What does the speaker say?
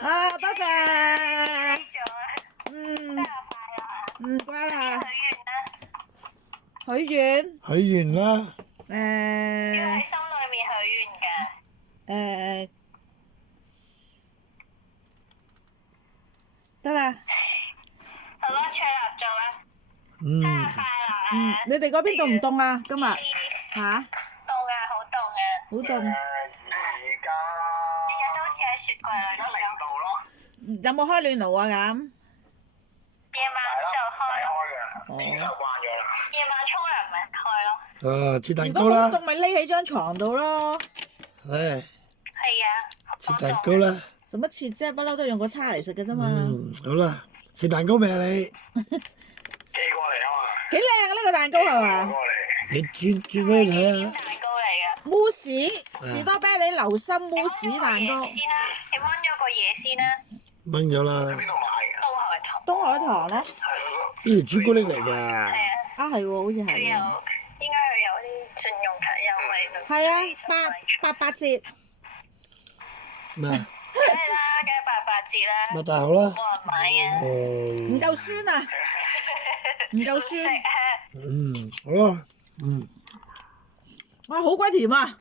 啊，多謝。咗啊！嗯，生日快樂啊！唔該啦。許願啦，許願。許願啦，要喺心裏面許願㗎。得啦。好啦，吹蠟燭啦！生日嗯，快樂啊！你哋嗰邊凍唔凍啊？今日嚇？凍啊，好凍啊！好凍。日日都好似喺雪櫃裏面咁。有冇開暖爐啊？咁？夜晚就開咯。哦，夜晚沖涼咪開咯。啊，切蛋如糕啦，果好凍咪匿喺張床度咯。唉，係啊，切蛋糕啦，使乜切啫？不嬲都用個叉嚟食嘅啫嘛。好啦，切蛋糕未啊你？寄過嚟啊嘛，幾靚啊！呢個蛋糕係嘛？過嚟。你轉俾你睇下，蛋糕嚟㗎。慕士士多啤梨流心慕士蛋糕。先啦，你炆咗個嘢先啦。掹咗啦，邊度買嘅？東海堂。東海堂咯。係嗰個。呢條朱古力嚟㗎，係啊，啊係喎，好似佢有係喎。應該佢有啲信用卡優惠。係啊，八折。咩？梗係啦，梗係8折啦。咪大好啦，冇人買嘅。唔夠酸啊！唔夠酸。好啦，哇，好鬼甜啊！